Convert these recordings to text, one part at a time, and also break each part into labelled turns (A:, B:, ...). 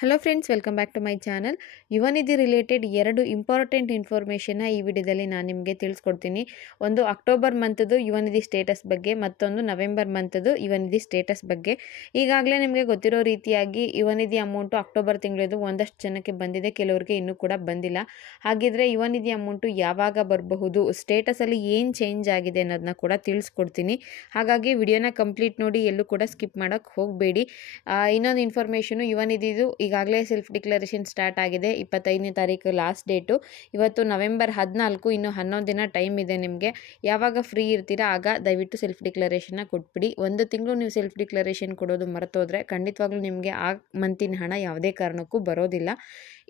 A: Hello friends welcome back to my channel Yuvanidhi related ಎರಡು important ಇನ್ಫಾರ್ಮೇಷನ್ನ ಈ ವಿಡಿಯೋದಲ್ಲಿ ನಾನು ನಿಮಗೆ ತಿಳಿಸ್ಕೊಡ್ತೀನಿ. ಒಂದು ಅಕ್ಟೋಬರ್ ಮಂತದ್ದು ಯುವನಿಧಿ ಸ್ಟೇಟಸ್ ಬಗ್ಗೆ, ಮತ್ತೊಂದು ನವೆಂಬರ್ ಮಂತದ್ದು ಯುವನಿಧಿ ಸ್ಟೇಟಸ್ ಬಗ್ಗೆ. ಈಗಾಗಲೇ ನಿಮಗೆ ಗೊತ್ತಿರೋ ರೀತಿಯಾಗಿ ಯುವನಿಧಿ ಅಮೌಂಟು ಅಕ್ಟೋಬರ್ ತಿಂಗಳದು ಒಂದಷ್ಟು ಜನಕ್ಕೆ ಬಂದಿದೆ, ಕೆಲವರಿಗೆ ಇನ್ನೂ ಕೂಡ ಬಂದಿಲ್ಲ. ಹಾಗಿದ್ರೆ ಯುವನಿಧಿ ಅಮೌಂಟು ಯಾವಾಗ ಬರಬಹುದು ಸ್ಟೇಟಸಲ್ಲಿ ಏನು ಚೇಂಜ್ ಆಗಿದೆ ಅನ್ನೋದನ್ನ ಕೂಡ ತಿಳಿಸ್ಕೊಡ್ತೀನಿ. ಹಾಗಾಗಿ ವಿಡಿಯೋನ ಕಂಪ್ಲೀಟ್ ನೋಡಿ ಎಲ್ಲೂ ಕೂಡ ಸ್ಕಿಪ್ ಮಾಡೋಕ್ಕೆ ಹೋಗಬೇಡಿ. ಇನ್ನೊಂದು ಇನ್ಫಾರ್ಮೇಷನು ಯುವನಿಧಿದು ಈಗಾಗಲೇ ಸೆಲ್ಫ್ ಡಿಕ್ಲರೇಷನ್ ಸ್ಟಾರ್ಟ್ ಆಗಿದೆ. ಇಪ್ಪತ್ತೈದನೇ ತಾರೀಕು ಲಾಸ್ಟ್ ಡೇಟು ಇವತ್ತು ನವೆಂಬರ್ ಹದಿನಾಲ್ಕು, ಇನ್ನು ಹನ್ನೊಂದು ದಿನ ಟೈಮ್ ಇದೆ ನಿಮಗೆ. ಯಾವಾಗ ಫ್ರೀ ಇರ್ತೀರಾ, ಆಗ ದಯವಿಟ್ಟು ಸೆಲ್ಫ್ ಡಿಕ್ಲರೇಷನ್ನ ಕೊಟ್ಬಿಡಿ. ಒಂದು ತಿಂಗಳು ನೀವು ಸೆಲ್ಫ್ ಡಿಕ್ಲರೇಷನ್ ಕೊಡೋದು ಮರೆತೋದ್ರೆ ಖಂಡಿತವಾಗ್ಲೂ ನಿಮಗೆ ಆ ಮಂತಿನ ಹಣ ಯಾವುದೇ ಕಾರಣಕ್ಕೂ ಬರೋದಿಲ್ಲ.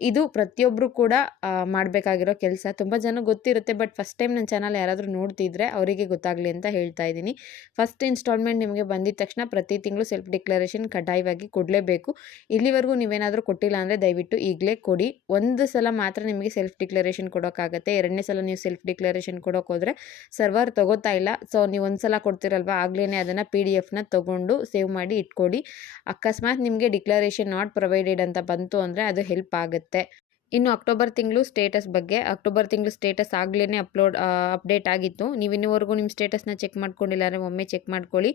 A: ಇದು ಪ್ರತಿಯೊಬ್ಬರು ಕೂಡ ಮಾಡಬೇಕಾಗಿರೋ ಕೆಲಸ. ತುಂಬ ಜನ ಗೊತ್ತಿರುತ್ತೆ ಬಟ್ ಫಸ್ಟ್ ಟೈಮ್ ನನ್ನ ಚಾನಲ್ ಯಾರಾದರೂ ನೋಡ್ತಿದ್ರೆ ಅವರಿಗೆ ಗೊತ್ತಾಗಲಿ ಅಂತ ಹೇಳ್ತಾ ಇದ್ದೀನಿ. ಫಸ್ಟ್ ಇನ್ಸ್ಟಾಲ್ಮೆಂಟ್ ನಿಮಗೆ ಬಂದಿದ ತಕ್ಷಣ ಪ್ರತಿ ತಿಂಗಳು ಸೆಲ್ಫ್ ಡಿಕ್ಲರೇಷನ್ ಕಡ್ಡಾಯವಾಗಿ ಕೊಡಲೇಬೇಕು. ಇಲ್ಲಿವರೆಗೂ ನೀವೇನಾದರೂ ಕೊಟ್ಟಿಲ್ಲ ಅಂದರೆ ದಯವಿಟ್ಟು ಈಗಲೇ ಕೊಡಿ. ಒಂದು ಸಲ ಮಾತ್ರ ನಿಮಗೆ ಸೆಲ್ಫ್ ಡಿಕ್ಲರೇಷನ್ ಕೊಡೋಕ್ಕಾಗತ್ತೆ ಎರಡನೇ ಸಲ ನೀವು ಸೆಲ್ಫ್ ಡಿಕ್ಲರೇಷನ್ ಕೊಡೋಕೆ ಸರ್ವರ್ ತೊಗೋತಾ ಇಲ್ಲ. ಸೊ ನೀವು ಒಂದು ಸಲ ಕೊಡ್ತಿರಲ್ವ? ಆಗಲೇ ಅದನ್ನು ಪಿ ಡಿ ಎಫ್ನ ತೊಗೊಂಡು ಸೇವ್ ಮಾಡಿ ಇಟ್ಕೊಡಿ. ಅಕಸ್ಮಾತ್ ನಿಮಗೆ ಡಿಕ್ಲರೇಷನ್ ನಾಟ್ ಪ್ರೊವೈಡೆಡ್ ಅಂತ ಬಂತು ಅಂದರೆ ಅದು ಹೆಲ್ಪ್ ಆಗುತ್ತೆ. ಇನ್ನು ಅಕ್ಟೋಬರ್ ತಿಂಗಳು ಸ್ಟೇಟಸ್ ಬಗ್ಗೆ. ಅಕ್ಟೋಬರ್ ತಿಂಗಳು ಸ್ಟೇಟಸ್ ಆಗಲೇ ಅಪ್ಲೋಡ್ ಅಪ್ಡೇಟ್ ಆಗಿತ್ತು. ನೀವು ಇನ್ನೂವರೆಗೂ ನಿಮ್ಮ ಸ್ಟೇಟಸ್ನ ಚೆಕ್ ಮಾಡ್ಕೊಂಡಿಲ್ಲ ಅಂದರೆ ಒಮ್ಮೆ ಚೆಕ್ ಮಾಡ್ಕೊಳ್ಳಿ.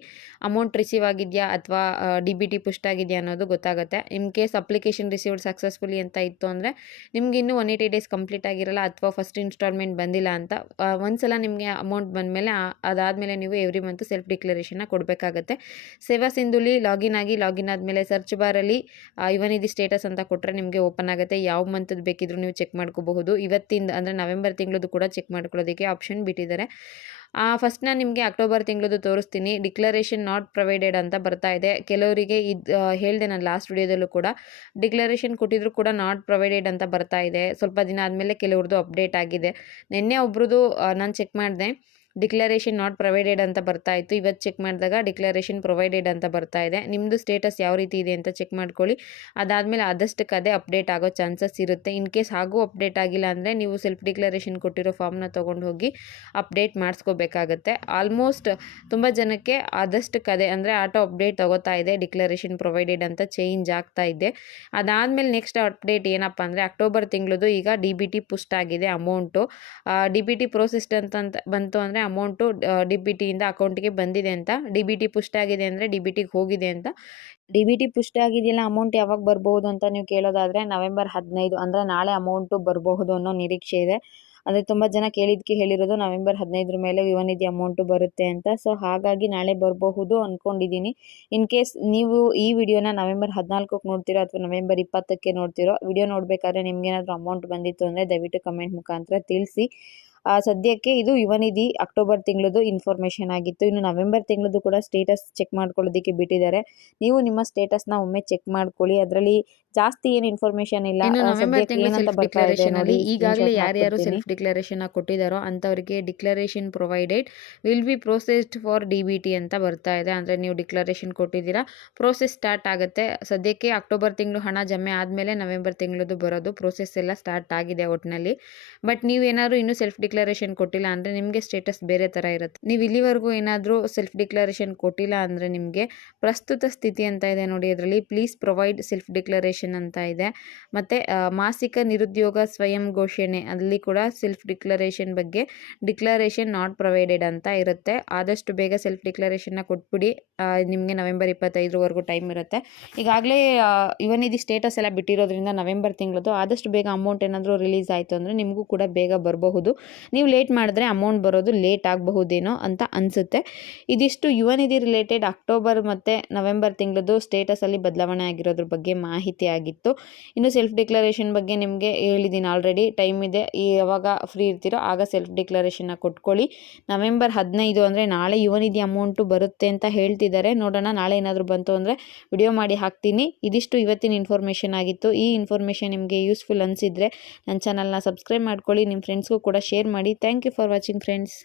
A: ಅಮೌಂಟ್ ರಿಸೀವ್ ಆಗಿದೆಯಾ ಅಥವಾ ಡಿ ಬಿ ಟಿ ಪುಷ್ಟ್ ಆಗಿದೆಯಾ ಅನ್ನೋದು ಗೊತ್ತಾಗುತ್ತೆ. In case application received successfully ಅಂತ ಇತ್ತು ಅಂದರೆ ನಿಮ್ಗೆ ಇನ್ನೂ ಒನ್ ಏಯ್ಟಿ ಡೇಸ್ ಕಂಪ್ಲೀಟ್ ಆಗಿರಲ್ಲ ಅಥವಾ ಫಸ್ಟ್ ಇನ್ಸ್ಟಾಲ್ಮೆಂಟ್ ಬಂದಿಲ್ಲ ಅಂತ ಒಂದ್ಸಲ ನಿಮಗೆ ಅಮೌಂಟ್ ಬಂದಮೇಲೆ ಅದಾದಮೇಲೆ ನೀವು ಎವ್ರಿ ಮಂತ್ ಸೆಲ್ಫ್ ಡಿಕ್ಲರೇಷನ್ನ ಕೊಡಬೇಕಾಗತ್ತೆ. ಸೇವಾ ಸಿಂಧುಲಿ ಲಾಗಿನ್ ಆಗಿ ಲಾಗಿನ್ ಆದಮೇಲೆ ಸರ್ಚ್ ಬಾರಲ್ಲಿ ಇವನಿದಿ ಸ್ಟೇಟಸ್ ಅಂತ ಕೊಟ್ಟರೆ ನಿಮಗೆ ಓಪನ್ ಆಗುತ್ತೆ. ಯಾವ ಮಂತದ್ದು ಬೇಕಿದ್ರು ನೀವು ಚೆಕ್ ಮಾಡ್ಕೋಬಹುದು. ಇವತ್ತಿಂದ ಅಂದರೆ ನವೆಂಬರ್ ತಿಂಗಳದ್ದು ಕೂಡ ಚೆಕ್ ಮಾಡ್ಕೊಳ್ಳೋದಕ್ಕೆ ಆಪ್ಷನ್ ಬಿಟ್ಟಿದ್ದಾರೆ. ಫಸ್ಟ್ ನಾನು ನಿಮಗೆ ಅಕ್ಟೋಬರ್ ತಿಂಗಳದ್ದು ತೋರಿಸ್ತೀನಿ. ಡಿಕ್ಲರೇಷನ್ ನಾಟ್ ಪ್ರೊವೈಡೆಡ್ ಅಂತ ಬರ್ತಾ ಇದೆ. ಕೆಲವರಿಗೆ ಇದು ಹೇಳಿದೆ ನಾನು ಲಾಸ್ಟ್ ವಿಡಿಯೋದಲ್ಲೂ ಕೂಡ. ಡಿಕ್ಲರೇಷನ್ ಕೊಟ್ಟಿದ್ರು ಕೂಡ ನಾಟ್ ಪ್ರೊವೈಡೆಡ್ ಅಂತ ಬರ್ತಾ ಇದೆ. ಸ್ವಲ್ಪ ದಿನ ಆದಮೇಲೆ ಕೆಲವ್ರದ್ದು ಅಪ್ಡೇಟ್ ಆಗಿದೆ. ನಿನ್ನೆ ಒಬ್ರದ್ದು ನಾನು ಚೆಕ್ ಮಾಡಿದೆ. ಡಿಕ್ಲರೇಷನ್ ನಾಟ್ ಪ್ರೊವೈಡೆಡ್ ಅಂತ ಬರ್ತಾ ಇತ್ತು. ಇವತ್ತು ಚೆಕ್ ಮಾಡಿದಾಗ ಡಿಕ್ಲರೇಷನ್ ಪ್ರೊವೈಡೆಡ್ ಅಂತ ಬರ್ತಾ ಇದೆ. ನಿಮ್ಮದು ಸ್ಟೇಟಸ್ ಯಾವ ರೀತಿ ಇದೆ ಅಂತ ಚೆಕ್ ಮಾಡ್ಕೊಳ್ಳಿ. ಅದಾದಮೇಲೆ ಆದಷ್ಟಕ್ಕೆ ಅಪ್ಡೇಟ್ ಆಗೋ ಚಾನ್ಸಸ್ ಇರುತ್ತೆ. ಇನ್ ಕೇಸ್ ಹಾಗೂ ಅಪ್ಡೇಟ್ ಆಗಿಲ್ಲ ಅಂದರೆ ನೀವು ಸೆಲ್ಫ್ ಡಿಕ್ಲರೇಷನ್ ಕೊಟ್ಟಿರೋ ಫಾರ್ಮ್ನ ತೊಗೊಂಡು ಹೋಗಿ ಅಪ್ಡೇಟ್ ಮಾಡಿಸ್ಕೋಬೇಕಾಗತ್ತೆ. ಆಲ್ಮೋಸ್ಟ್ ತುಂಬ ಜನಕ್ಕೆ ಆದಷ್ಟಕ್ಕೆ ಅದೇ ಅಂದರೆ ಆಟೋ ಅಪ್ಡೇಟ್ ತಗೋತಾ ಇದೆ. ಡಿಕ್ಲರೇಷನ್ ಪ್ರೊವೈಡೆಡ್ ಅಂತ ಚೇಂಜ್ ಆಗ್ತಾ ಇದೆ. ಅದಾದಮೇಲೆ ನೆಕ್ಸ್ಟ್ ಅಪ್ಡೇಟ್ ಏನಪ್ಪ ಅಂದರೆ ಅಕ್ಟೋಬರ್ ತಿಂಗಳದು ಈಗ ಡಿ ಬಿ ಟಿ ಪುಸ್ಟ್ ಆಗಿದೆ amount D B T processed ಅಂತ ಬಂತು ಅಂದರೆ ಅಮೌಂಟು, ಡಿ ಬಿ ಟಿಯಿಂದ ಅಕೌಂಟಿಗೆ ಬಂದಿದೆ ಅಂತ. ಡಿ ಬಿ ಟಿ ಪುಷ್ಟ ಆಗಿದೆ ಅಂದರೆ ಡಿ ಬಿ ಟಿಗೆ ಹೋಗಿದೆ ಅಂತ. ಡಿ ಬಿ ಟಿ ಪುಷ್ಟ ಆಗಿದೆಯಲ್ಲ ಅಮೌಂಟ್ ಯಾವಾಗ ಬರ್ಬೋದು ಅಂತ ನೀವು ಕೇಳೋದಾದರೆ ನವೆಂಬರ್ ಹದಿನೈದು, ಅಂದರೆ ನಾಳೆ ಅಮೌಂಟು ಬರಬಹುದು ಅನ್ನೋ ನಿರೀಕ್ಷೆ ಇದೆ. ಅಂದರೆ ತುಂಬ ಜನ ಕೇಳಿದ್ದಕ್ಕೆ ಹೇಳಿರೋದು ನವೆಂಬರ್ ಹದಿನೈದರ ಮೇಲೆ ವಿವನಿಧಿ ಅಮೌಂಟು ಬರುತ್ತೆ ಅಂತ. ಸೊ ಹಾಗಾಗಿ ನಾಳೆ ಬರಬಹುದು ಅಂದ್ಕೊಂಡಿದ್ದೀನಿ ಇನ್ ಕೇಸ್ ನೀವು ಈ ವಿಡಿಯೋನ ನವೆಂಬರ್ ಹದಿನಾಲ್ಕಕ್ಕೆ ನೋಡ್ತಿರೋ ಅಥವಾ ನವೆಂಬರ್ ಇಪ್ಪತ್ತಕ್ಕೆ ನೋಡ್ತಿರೋ, ವಿಡಿಯೋ ನೋಡಬೇಕಾದ್ರೆ ನಿಮ್ಗೇನಾದರೂ ಅಮೌಂಟ್ ಬಂದಿತ್ತು ಅಂದರೆ ದಯವಿಟ್ಟು ಕಮೆಂಟ್ ಮುಖಾಂತರ ತಿಳಿಸಿ. ಸದ್ಯಕ್ಕೆ ಇದು ಯುವನಿಧಿ ಅಕ್ಟೋಬರ್ ತಿಂಗಳದು ಇನ್ಫಾರ್ಮೇಷನ್ ಆಗಿತ್ತು. ಇನ್ನು ನವೆಂಬರ್ ತಿಂಗಳದು ಕೂಡ ಸ್ಟೇಟಸ್ ಚೆಕ್ ಮಾಡ್ಕೊಳ್ಳೋದಕ್ಕೆ ಬಿಟ್ಟಿದ್ದಾರೆ. ನೀವು ನಿಮ್ಮ ಸ್ಟೇಟಸ್ನ ಒಮ್ಮೆ ಚೆಕ್ ಮಾಡ್ಕೊಳ್ಳಿ. ಅದರಲ್ಲಿ ಜಾಸ್ತಿ ಏನು ಇನ್ಫಾರ್ಮೇಶನ್ ಇಲ್ಲ. ಈಗಾಗಲೇ ಯಾರ್ಯಾರು ಸೆಲ್ಫ್ ಡಿಕ್ಲರೇಷನ್ ಕೊಟ್ಟಿದ್ದಾರೋ ಅಂಥವರಿಗೆ declaration provided will be processed for D B T ಅಂತ ಬರ್ತಾ ಇದೆ. ಅಂದರೆ ನೀವು ಡಿಕ್ಲರೇಷನ್ ಕೊಟ್ಟಿದ್ದೀರಾ ಪ್ರೋಸೆಸ್ ಸ್ಟಾರ್ಟ್ ಆಗುತ್ತೆ. ಸದ್ಯಕ್ಕೆ ಅಕ್ಟೋಬರ್ ತಿಂಗಳು ಹಣ ಜಮೆ ಆದಮೇಲೆ ನವೆಂಬರ್ ತಿಂಗಳದು ಬರೋದು. ಪ್ರೋಸೆಸ್ ಎಲ್ಲ ಸ್ಟಾರ್ಟ್ ಆಗಿದೆ ಒಟ್ಟಿನಲ್ಲಿ ಬಟ್ ನೀವೇನಾದ್ರು ಇನ್ನೂ ಸೆಲ್ಫ್ ಡಿಕ್ಲರೇಷನ್ ಕೊಟ್ಟಿಲ್ಲ ಅಂದರೆ ನಿಮಗೆ ಸ್ಟೇಟಸ್ ಬೇರೆ ಥರ ಇರುತ್ತೆ. ನೀವು ಇಲ್ಲಿವರೆಗೂ ಏನಾದರೂ ಸೆಲ್ಫ್ ಡಿಕ್ಲರೇಷನ್ ಕೊಟ್ಟಿಲ್ಲ ಅಂದರೆ ನಿಮಗೆ ಪ್ರಸ್ತುತ ಸ್ಥಿತಿ ಅಂತ ಇದೆ ನೋಡಿ, ಅದರಲ್ಲಿ ಪ್ಲೀಸ್ ಪ್ರೊವೈಡ್ ಸೆಲ್ಫ್ ಡಿಕ್ಲರೇಷನ್ ಅಂತ ಇದೆ. ಮತ್ತು ಮಾಸಿಕ ನಿರುದ್ಯೋಗ ಸ್ವಯಂ ಘೋಷಣೆ, ಅಲ್ಲಿ ಕೂಡ ಸೆಲ್ಫ್ ಡಿಕ್ಲರೇಷನ್ ಬಗ್ಗೆ ಡಿಕ್ಲರೇಷನ್ ನಾಟ್ ಪ್ರೊವೈಡೆಡ್ ಅಂತ ಇರುತ್ತೆ. ಆದಷ್ಟು ಬೇಗ ಸೆಲ್ಫ್ ಡಿಕ್ಲರೇಷನ್ನ ಕೊಟ್ಬಿಡಿ. ನಿಮಗೆ ನವೆಂಬರ್ ಇಪ್ಪತ್ತೈದರವರೆಗೂ ಟೈಮ್ ಇರುತ್ತೆ. ಈಗಾಗಲೇ ಇದು ಸ್ಟೇಟಸ್ ಎಲ್ಲ ಬಿಟ್ಟಿರೋದ್ರಿಂದ ನವೆಂಬರ್ ತಿಂಗಳದ್ದು ಆದಷ್ಟು ಬೇಗ ಅಮೌಂಟ್ ಏನಾದರೂ ರಿಲೀಸ್ ಆಯಿತು ಅಂದರೆ ನಿಮಗೂ ಕೂಡ ಬೇಗ ಬರಬಹುದು. ನೀವು ಲೇಟ್ ಮಾಡಿದ್ರೆ ಅಮೌಂಟ್ ಬರೋದು ಲೇಟ್ ಆಗಬಹುದೇನೋ ಅಂತ ಅನಿಸುತ್ತೆ. ಇದಿಷ್ಟು ಯುವ ನಿಧಿ ರಿಲೇಟೆಡ್ ಅಕ್ಟೋಬರ್ ಮತ್ತು ನವೆಂಬರ್ ತಿಂಗಳದ್ದು ಸ್ಟೇಟಸಲ್ಲಿ ಬದಲಾವಣೆ ಆಗಿರೋದ್ರ ಬಗ್ಗೆ ಮಾಹಿತಿ ಆಗಿತ್ತು. ಇನ್ನು ಸೆಲ್ಫ್ ಡಿಕ್ಲರೇಷನ್ ಬಗ್ಗೆ ನಿಮಗೆ ಹೇಳಿದ್ದೀನಿ ಆಲ್ರೆಡಿ ಟೈಮ್ ಇದೆ. ಈ ಯಾವಾಗ ಫ್ರೀ ಇರ್ತೀರೋ ಆಗ ಸೆಲ್ಫ್ ಡಿಕ್ಲರೇಷನ್ನ ಕೊಟ್ಕೊಳ್ಳಿ. ನವೆಂಬರ್ ಹದಿನೈದು ಅಂದರೆ ನಾಳೆ ಯುವ ನಿಧಿ ಅಮೌಂಟು ಬರುತ್ತೆ ಅಂತ ಹೇಳ್ತಿದ್ದಾರೆ. ನೋಡೋಣ ನಾಳೆ ಏನಾದರೂ ಬಂತು ಅಂದರೆ ವಿಡಿಯೋ ಮಾಡಿ ಹಾಕ್ತೀನಿ. ಇದಿಷ್ಟು ಇವತ್ತಿನ ಇನ್ಫಾರ್ಮೇಷನ್ ಆಗಿತ್ತು. ಈ ಇನ್ಫಾರ್ಮೇಷನ್ ನಿಮಗೆ ಯೂಸ್ಫುಲ್ ಅನಿಸಿದರೆ ನನ್ನ ಚಾನಲ್ನ ಸಬ್ಸ್ಕ್ರೈಬ್ ಮಾಡ್ಕೊಳ್ಳಿ. ನಿಮ್ಮ ಫ್ರೆಂಡ್ಸ್ಗೂ ಕೂಡ ಶೇರ್ ಮಾಡಿ thank you for watching friends